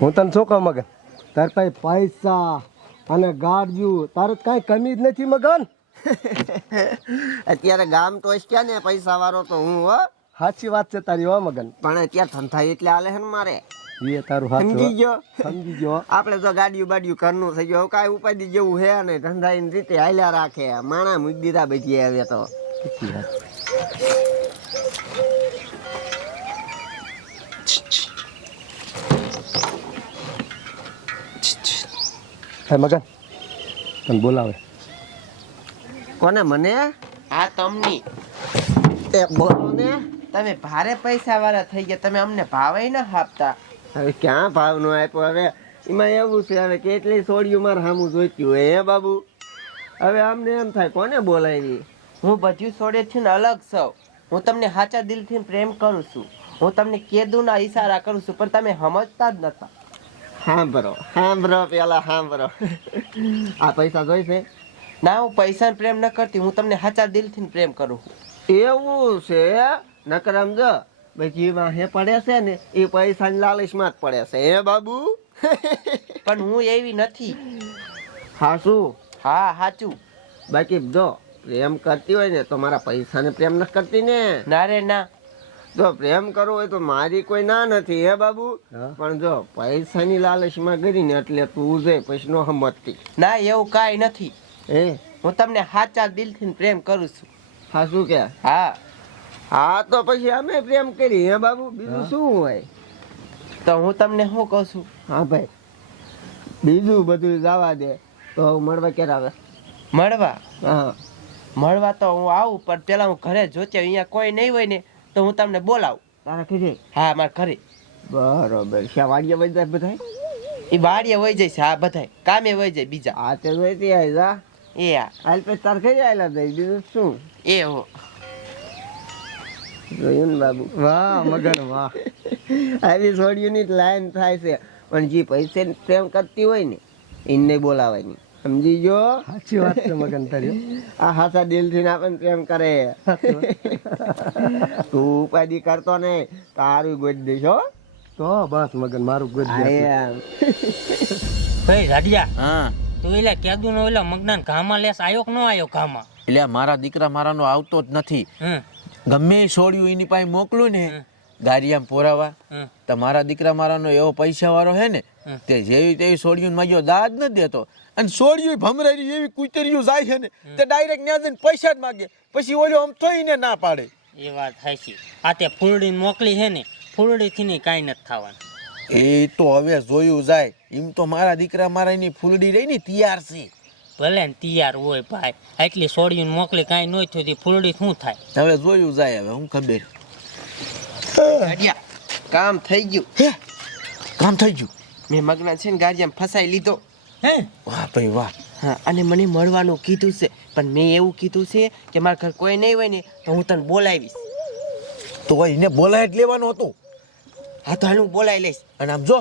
હું તને શું કહું મગન? તાર પાસે પૈસા અને ગાડીયું તારે કાંઈ કમી જ નથી મગન? અત્યારે ગામ તો ક્યાં ને પૈસા વાળો તો હું હો. સાચી વાત છે તારી હો મગન. પણ અત્યારે ધંધા એટલે હાલે છે ને મારે. એ તારું હાથ સમજી ગયો? સમજી ગયો આપણે તો ગાડીયું બાડીયું ઘરનું થઈ ગયું. કાંઈ ઉપાધિ જેવું હે ને ધંધા એની રીતે હાલ્યા રાખે. માણા મૂકી દીધા બધી હવે તો. હે મગન? તને બોલાવે. કોને મને? આ તમની. એ બોલો ને. તમે ભારે પૈસા વાળા થઈ ગયા તમે અમને ભાવે ના આપતા. હવે ક્યાં ભાવ નો આપ્યો? હવે એમાં એવું છે હવે કેટલી સોડિયું મારે સામું જોઈતું હોય હે બાબુ? હવે આમને એમ થાય કોને બોલાવી હું બધું છોડે છે ને અલગ સૌ હું તમને સાચા દિલથી પ્રેમ કરું છું. હું તમને કેદુના ઈશારા કરું છું પણ તમે સમજતા જ નતા. સાંભળો સાંભળો પેલા સાંભળો આ પૈસા જોઈશે? ના હું પૈસાને પ્રેમ ન કરતી હું તમને સાચા દિલથી પ્રેમ કરું એવું છે? નકર સમજો બધી હે પડે છે ને એ પૈસાની લાલચમાં જ પડે છે. હે બાબુ? પણ હું એવી નથી. હા શું હા સાચું બાકી જો પ્રેમ કરતી હોય ને તો મારા પૈસાને પ્રેમ ન કરતી ને. ના રે ના. જો પ્રેમ કરવો હોય તો મારી કોઈ ના નથી હે બાબુ? પણ જો પૈસાની લાલચમાં કરી ને એટલે તું જે પછી નો સમજતી ના એવું કાંઈ નથી. એ હું તમને સાચા દિલથી પ્રેમ કરું છું. હા શું કે? હા. હા તો પછી અમે પ્રેમ કરી હે બાબુ? બીજું શું હોય? તો હું તમને શું કહું છું? હા ભાઈ. બીજું બધું જવા દે. તો મળવા ક્યારે આવે? મળવા? હા. મળવા તો હું આવું પણ પેલા હું ઘરે જોતે અહીંયા કોઈ નહીં હોય ને. તો હું તમને બોલાવું. તારા ઘરે? હા મારા ઘરે. બરોબર. શા વાડીએ વઈ જાય બધા એ વાડીએ વહી જાય હા બધાય. કામે વહી જાય બીજા. આ તે વહી તે જા એ હા હાલ પછી તાર કઈ આયેલા દઈ બીજું શું? એ હો. જોયું ને બાબુ? વાહ મગર વાહ. આવી છોડીઓની લાઈન થાય છે. પણ જે પૈસે પ્રેમ કરતી હોય ને એને બોલાવાની. સમજી ગયો? સાચી વાત છે મગન તારી. આ હાસા દિલથી આપણને પ્રેમ કરે. તું ઉપાધિ કરતો ને તારું ગોદ દેશો તો બસ મગન મારું ગુજ. ભાઈ રાડિયા હા. તું એલા કેદુ નો એલા મગનાન ઘામાં લેસ આયો કે ન આયો ઘામાં? એટલે મારા દીકરા મારાનો આવતો જ નથી. ગમે છોડ્યું એની પાસે મોકલું ને. આમ પોરાવા. તમારા તો મારા દીકરા મારાનો એવો પૈસા વાળો હે ને. તે જેવી તેવી સોડિયું માગ્યો દાદ ન દેતો. અને સોડિયું ભમરેરી એવી કુતરીઓ જાય છે ને તે ડાયરેક્ટ ન્યા જઈને પૈસા જ માગે. પછી ઓલો આમ થઈને ના પાડે. એ વાત હાચી. આ તે ફૂલડી મોકલી છે ને ફૂલડી થી ને કાંઈ નથી થવાનું. એ તો હવે જોયું જાય. એમ તો મારા દીકરા મારા એની ફૂલડી રહી ને તૈયાર છે. ભલે ને તૈયાર હોય ભાઈ આટલી સોડિયું મોકલી કાંઈ ન થયું તે ફૂલડી શું થાય? હવે જોયું જાય હવે હું ખબર. કામ થઈ ગયું. હે? કામ થઈ ગયું? મેં મગના છે ને ગાર્જિયન ફસાઈ લીધો. હે? વાહ ભાઈ વાહ. હા અને મને મળવાનું કીધું છે. પણ મેં એવું કીધું છે કે મારા ઘર કોઈ નહીં હોય ને તો હું તને બોલાવીશ. તો એને બોલાય જ લેવાનું હતું. હા તો હાલ હું બોલાવી લઈશ. અને આમ જો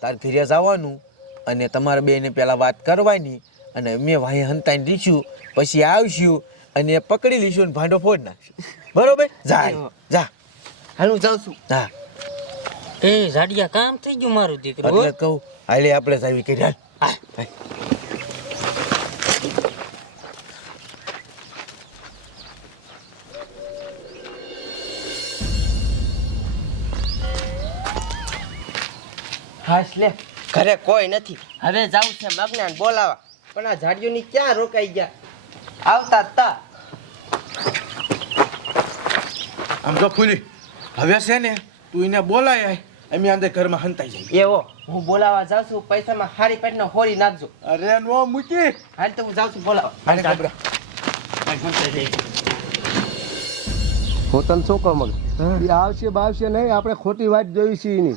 તાર ઘરે જવાનું અને તમારે બેને પહેલાં વાત કરવાની અને મેં વાહી હંતાઈને દીશું પછી આવશું અને પકડી લઈશું ને ભાંડો ફોડ નાખશું. બરોબર? જા જા. હાલ હું જાઉં છું. હા એ જાડિયા કામ થઈ ગયું મારું દીકરું એટલે કહું હાલે આપણે સાવી કરી હાલ. હાશ લે. ઘરે કોઈ નથી. હવે જાવું છે મગનાને બોલાવા પણ આ ઝાડીઓની ક્યાં રોકાઈ ગયા? આવતા તા. આમ તો ફૂલી. હવે છે ને તું એને બોલાય આય. અમે અંદર ઘરમાં હંતાઈ જાય. એવો હું બોલાવા જાઉં છું પૈસામાં હારી પેટનો હોરી નાખજો. અરે નો મૂકી. હાલ તો હું જાઉં છું બોલાવા. હાલે કપડા હું શું કહો મગ એ આવશે બાવશે નહીં આપણે ખોટી વાત જોઈ છે એની.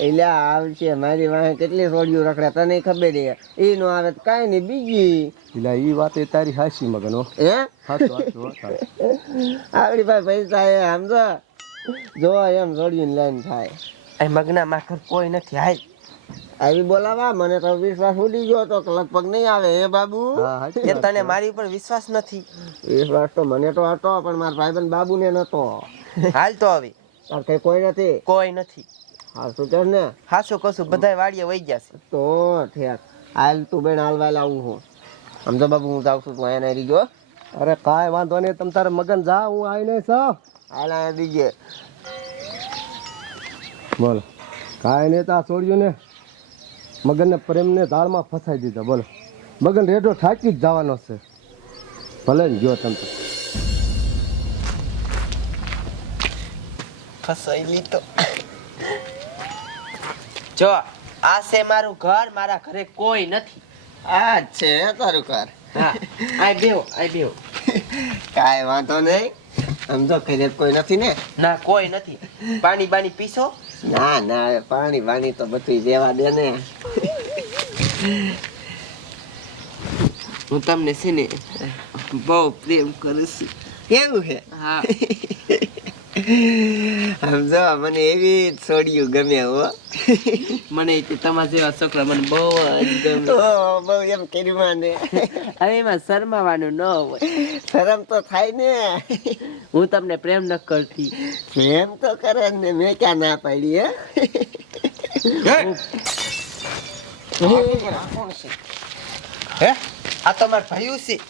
એટલે આવશે. મારી વાહે કેટલી રોડિયું રખડે તને ખબર છે. એ નો આવે કઈ કાંઈ નહીં બીજી. એટલે એ વાત એ તારી હાસી મગન હો. હે? હાચું હાચું હો તારું. આપણી પાસે પૈસા એ સમજો જો. જો એમ છોડીને લઈને થાય. એ મગના માખર કોઈ નથી હાલ. આવી બોલાવા મને તો વિશ્વાસ ઉડી ગયો તો લગભગ નહીં આવે એ બાબુ? એ તને મારી ઉપર વિશ્વાસ નથી. વિશ્વાસ તો મને તો હતો પણ મારા ભાઈબંધ બાબુને નતો. હાલ તો આવી તાર કોઈ નથી. કોઈ નથી. હા શું કહે ને? હાસું કશું બધાય વાડીએ વહી ગયા છે. તો ઠેક. હાલ તું બેન હાલવા લાવું હું. આમ તો બાબુ હું જાઉં છું તું અહીંયા રહી ગયો. અરે કાંઈ વાંધો નહીં તમ તારે મગન જા હું આવીને સૌ હાલ અહીંયા દીજે બોલો. કાંઈ નહીં તો આ છોડ્યું ને મગનને પ્રેમને ધાળમાં ફસાઈ દીધા બોલો. મગન રેડો ઠાકી જ જવાનો છે. ભલે ને ગયો તમે તો. ફસાઈ લીધો. જો આ છે મારું ઘર મારા ઘરે કોઈ નથી. આ છે તારું ઘર. હા આ બેહો આ બેહો. કાંઈ વાંધો નહીં. સમજો ઘરે કોઈ નથી ને? ના કોઈ નથી. પાણી બાણી પીશો. ના ના હવે પાણી પાણી તો બધું દેવા દે ને. હું તમને છે ને બહુ પ્રેમ કરું છું. કેવું છે? હા. સમજો મને એવી છોડ્યું ગમે હો. મને તે તમારા જેવા છોકરા મને બહુ ગમે. બહુ એમ કર્યું માને હવે એમાં શરમાવાનું ન હોય. શરમ તો થાય ને. હું તમને પ્રેમ ન કરતી. પ્રેમ તો કરે ને મેં ક્યાં ના પાડી હે? હે? આ તમારે ભાઈ છે.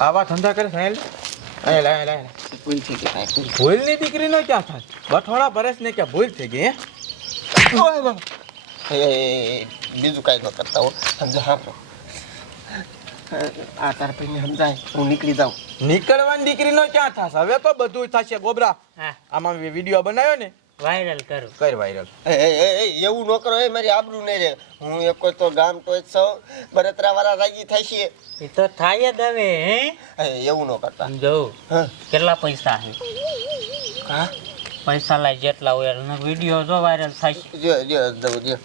આવા ધંધા કરે સાહેબ આય લાય લાય ભૂલ થઈ ગઈ ભાઈ ભૂલ. ભૂલની દીકરીનો ક્યાં થાય? બઠોડા બરસ ને ક્યાં ભૂલ થઈ ગઈ હે? બીજું કાંઈ ન કરતા હો. સમજો હા આ તાર પછી સમજાય હું નીકળી જાઉં. નીકળવાની દીકરીનો ક્યાં થશે? હવે તો બધું થશે ગોબરા હા. આમાં વીડિયો બનાવ્યો ને વાયરલ કરું. કર વાયરલ એ, એ, એ, એ, એવું ન કરો એ મારી આબરૂ નહીં રે. હું એક કોઈ તો ગામ તો જ સૌ બરતરા વાળા રાજી થાય છે. એ તો થાય જ હવે હે? એવું ન કરતા. જો હા. કેટલા પૈસા છે? હા? પૈસા લાય જેટલા હોય એનો વીડિયો જો વાયરલ થાય જો જો જો જો.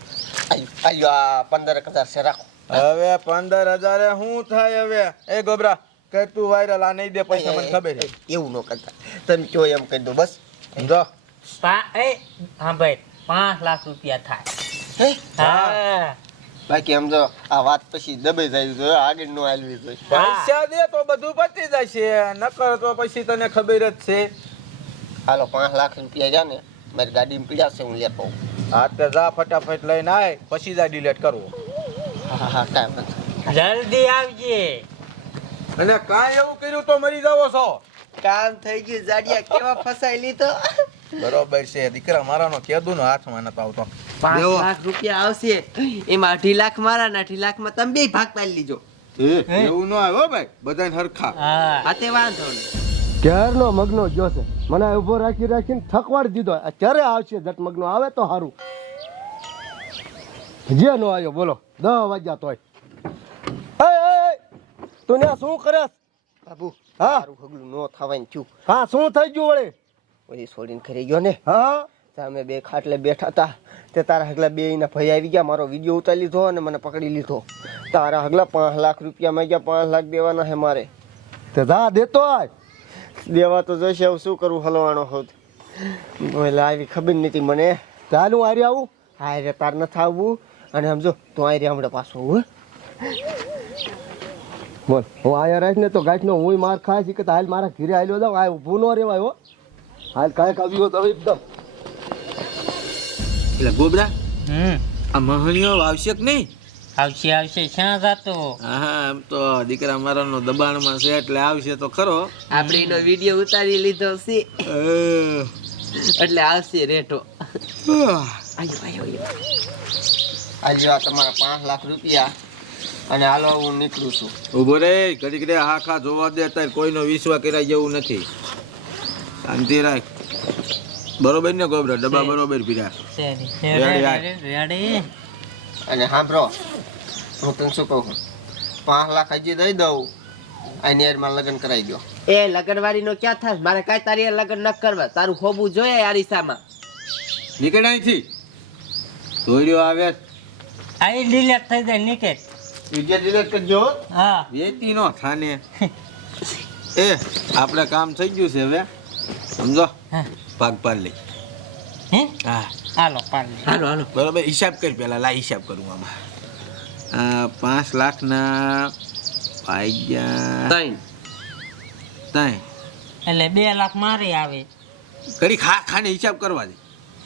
આયો આ પંદર હજાર છે રાખો. હવે પંદર હજારે શું થાય હવે? એ ગોબરા કે તું વાયરલ આ નહીં દે પૈસા મને ખબર છે. એવું ન કરતા. તમે કયો એમ કહી દો બસ. સમજો પા એ હા ભાઈ પાંચ લાખ રૂપિયા થાય હા બાકી આમ જો આ વાત પછી દબાઈ જાય તો આગળ નો હાલવી જોઈએ પૈસા દે તો બધું પતી જશે નકર તો પછી તને ખબર જ છે હાલો પાંચ લાખ રૂપિયા જા ને મારી ગાડીમાં પીડ્યા છે હું લેતો. હા તે જા ફટાફટ લઈને આય પછી જા ડિલેટ કરવો હા હા કાંઈ નથી જલ્દી આવજે અને કાંઈ એવું કર્યું તો મરી જાવો છો કામ થઈ ગયું જાડિયા કેવા ફસાઈ લીધો બરોબર છે. દીકરા મારાનો કેદું નો હાથમાં નતો આવતો. પાંચ લાખ રૂપિયા આવશે. એમાં અઢી લાખ મારા ને અઢી લાખમાં તમે બે ભાગ પાડી લીજો. એવું ન આવ્યો ભાઈ. બધાને હરખા. હા. તે વાંધો નહીં. ક્યારનો મગનો ગયો છે? મને ઊભો રાખી રાખીને થકવાડ દીધો. અત્યારે આવશે? દટ મગનો આવે તો સારું જે નો આવ્યો બોલો. દસ વાગ્યા તોય. તું ને શું કરે? બાબુ હા? મારું હગલું ન થવાનું થયું. હા શું થઈ ગયું વળે? પછી છોડીને ખરી ગયો ને. હા? અમે બે ખાટલે બેઠા હતા. તે તારા હગલા બે એના ભાઈ આવી ગયા. મારો વીડિયો ઉતારી લીધો અને મને પકડી લીધો. તારા હગલા પાંચ લાખ રૂપિયા માંગ્યા પાંચ લાખ દેવાના હે મારે. તે જા દેતો દેવા તો જોઈશે હવે શું કરવું હલવાનો હોત. એટલે આવી ખબર નથી મને. ચાલ હું હારી આવું. હા રે તાર નથી આવવું. અને સમજો તું આ રે હમણાં પાછો હું. બોલ હું આયા રહીશ ને તો ગાંઠનો હું માર છે કે હાલ મારા ઘીરે આવેલો જાઉં. આ ઊભું ન રહેવાય હો. હાલ કાંઈક આવ્યું તો એકદમ. એટલે ગોબરા હમ. આ મહણીઓ આવશે કે નહીં? આવશે આવશે. ક્યાં જાતો? હા એમ તો દીકરા મારાનો દબાણમાં છે એટલે આવશે તો ખરો. આપણે એનો વીડિયો ઉતારી લીધો છે. એટલે આવશે રેટો આયો આયો આયો. આજે આ તમારા પાંચ લાખ રૂપિયા અને હાલો હું નીકળું છું. ઊભો રે ઘડી ઘડી આખા જોવા દે તાર કોઈનો વિશ્વાસ કરાય જેવું નથી. શાંતિ રાખ. બરોબર ને ગોબરા? ડબ્બા બરોબર પીરા રેડી રેડી, હાલ. રેડી રેડી અને સાંભળો હું તને શું કહું પાંચ લાખ હજી દઈ દઉં આની યારમાં લગ્ન કરાવી દો એ લગનવાળી નો ક્યાં થાય મારે કાંઈ તારી લગ્ન ન કરવા. તારું હોબું જોઈએ આરીસામાં નીકળ અહીંથી? ધોર્યો આવે. આઈ ડિલેટ થઈ જાય નીકળ. વીડિયો ડિલેટ કરજો. હો. હા વેતી નો થાને. એ આપણે કામ થઈ ગયું છે હવે. સમજો? હા. ભાગ પાડ લઈ. હે? હા. હાલો પાડી હાલો હાલો. બરોબર હિસાબ કરી પેલા લા હિસાબ કરું આમાં. પાંચ લાખના ભાગ્યા ત્રણ. ત્રણ. એટલે બે લાખ મારે આવે. કરી ખા ખાને હિસાબ કરવા દે.